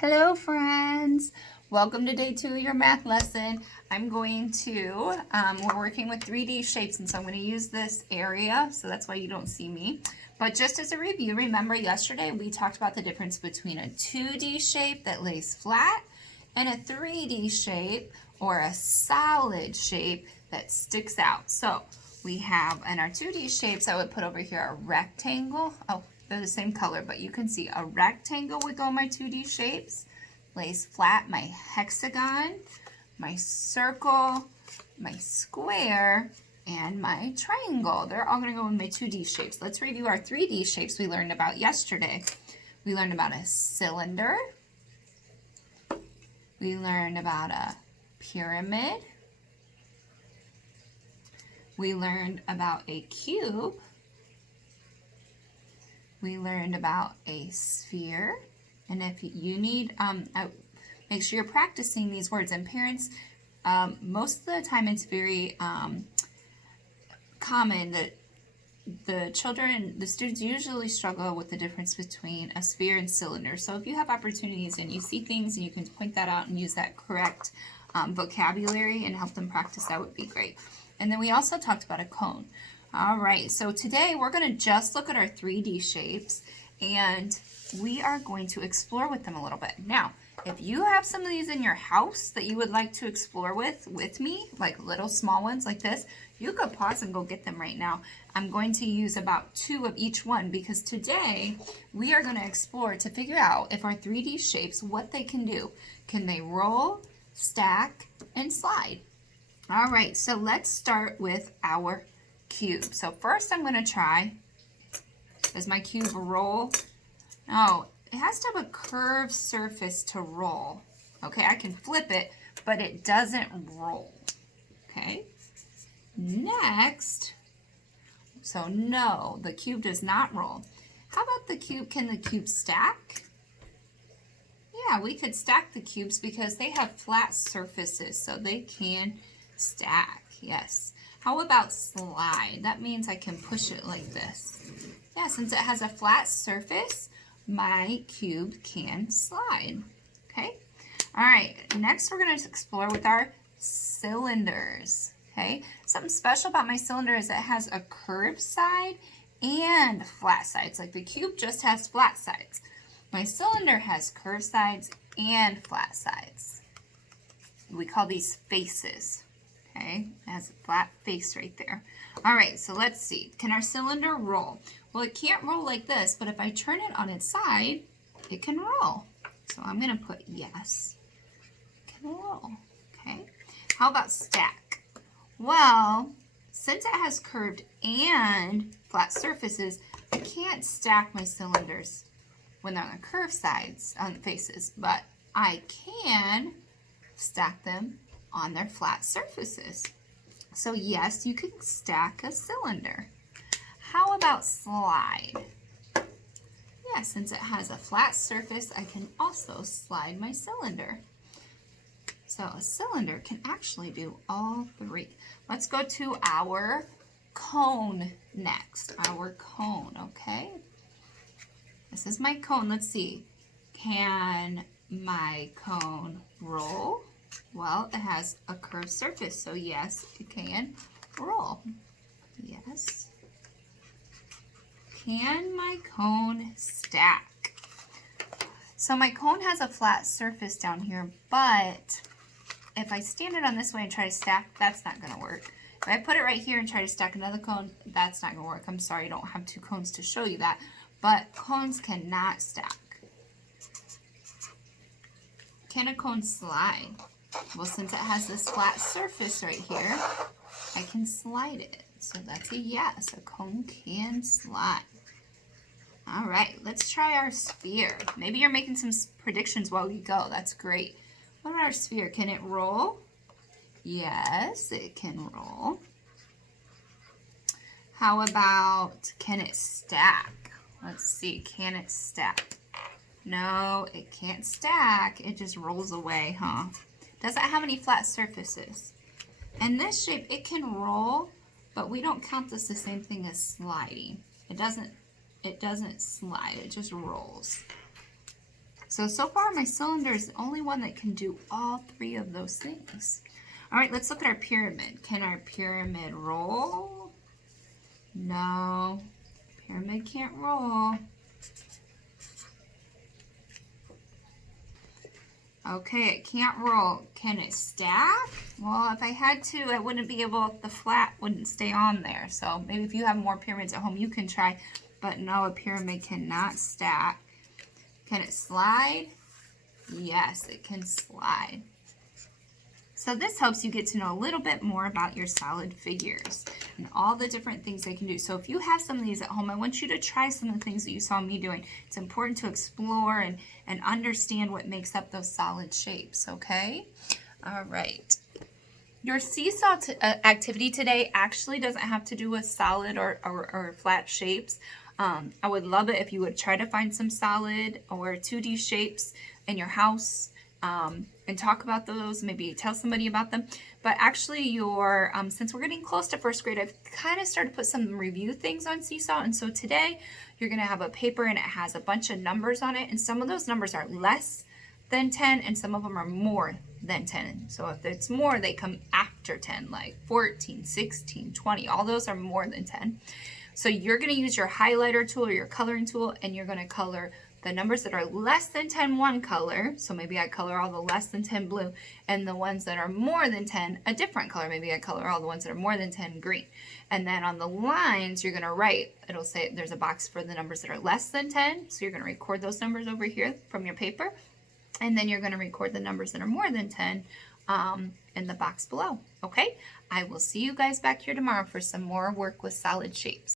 Hello friends! Welcome to day 2 of your math lesson. We're working with 3D shapes, and so I'm going to use this area, so that's why you don't see me. But just as a review, remember yesterday we talked about the difference between a 2D shape that lays flat and a 3D shape or a solid shape that sticks out. So we have in our 2D shapes, I would put over here a rectangle. Oh, they're the same color, but you can see a rectangle with all my 2D shapes, lays flat, my hexagon, my circle, my square, and my triangle. They're all going to go in my 2D shapes. Let's review our 3D shapes we learned about yesterday. We learned about a cylinder. We learned about a pyramid. We learned about a cube. We learned about a sphere. And if you need, make sure you're practicing these words. And parents, most of the time it's very common that the students usually struggle with the difference between a sphere and cylinder. So if you have opportunities and you see things and you can point that out and use that correct vocabulary and help them practice, that would be great. And then we also talked about a cone. All right, so today we're going to just look at our 3D shapes and we are going to explore with them a little bit. Now, if you have some of these in your house that you would like to explore with me, like little small ones like this, you could pause and go get them right now. I'm going to use about 2 of each one because today we are going to explore to figure out if our 3D shapes, what they can do. Can they roll, stack, and slide? All right, so let's start with our cube. So first I'm going to try, does my cube roll? No, it has to have a curved surface to roll. Okay, I can flip it, but it doesn't roll. Okay, next, so no, the cube does not roll. How about the cube? Can the cube stack? Yeah, we could stack the cubes because they have flat surfaces, so they can stack, yes. How about slide? That means I can push it like this. Yeah, since it has a flat surface, my cube can slide. Okay? All right, next we're going to explore with our cylinders. Okay? Something special about my cylinder is it has a curved side and flat sides. Like the cube just has flat sides. My cylinder has curved sides and flat sides. We call these faces. Okay, it has a flat face right there. All right, so let's see. Can our cylinder roll? Well, it can't roll like this, but if I turn it on its side, it can roll. So I'm going to put yes. It can roll. Okay. How about stack? Well, since it has curved and flat surfaces, I can't stack my cylinders when they're on the curved sides, on the faces, but I can stack them on their flat surfaces. So yes, you can stack a cylinder. How about slide? Yeah, since it has a flat surface, I can also slide my cylinder. So a cylinder can actually do all 3. Let's go to our cone next. Our cone, okay? This is my cone. Let's see. Can my cone roll? Well, it has a curved surface, so yes, it can roll. Yes. Can my cone stack? So my cone has a flat surface down here, but if I stand it on this way and try to stack, that's not going to work. If I put it right here and try to stack another cone, that's not going to work. I'm sorry, I don't have 2 cones to show you that, but cones cannot stack. Can a cone slide? Well, since it has this flat surface right here, I can slide it. So that's a yes, a cone can slide. All right, let's try our sphere. Maybe you're making some predictions while we go. That's great. What about our sphere? Can it roll? Yes, it can roll. How about, can it stack? Let's see, can it stack? No, it can't stack. It just rolls away, huh? Doesn't have any flat surfaces. And this shape, it can roll, but we don't count this the same thing as sliding. It doesn't slide, it just rolls. So far my cylinder is the only one that can do all three of those things. All right, let's look at our pyramid. Can our pyramid roll? No, pyramid can't roll. Okay, it can't roll. Can it stack? Well, if I had to, I wouldn't be able, the flat wouldn't stay on there. So maybe if you have more pyramids at home, you can try. But no, a pyramid cannot stack. Can it slide? Yes, it can slide. So this helps you get to know a little bit more about your solid figures and all the different things they can do. So if you have some of these at home, I want you to try some of the things that you saw me doing. It's important to explore and understand what makes up those solid shapes, okay? All right. Your seesaw activity today actually doesn't have to do with solid or flat shapes. I would love it if you would try to find some solid or 2D shapes in your house. And talk about those, maybe tell somebody about them. But actually your, since we're getting close to first grade, I've kind of started to put some review things on Seesaw. And so today you're going to have a paper and it has a bunch of numbers on it. And some of those numbers are less than 10 and some of them are more than 10. So if it's more, they come after 10, like 14, 16, 20. All those are more than 10. So you're going to use your highlighter tool or your coloring tool and you're going to color the numbers that are less than 10 one color, so maybe I color all the less than 10 blue, and the ones that are more than 10 a different color. Maybe I color all the ones that are more than 10 green. And then on the lines, you're going to write, it'll say there's a box for the numbers that are less than 10, so you're going to record those numbers over here from your paper, and then you're going to record the numbers that are more than 10 in the box below, okay? I will see you guys back here tomorrow for some more work with solid shapes.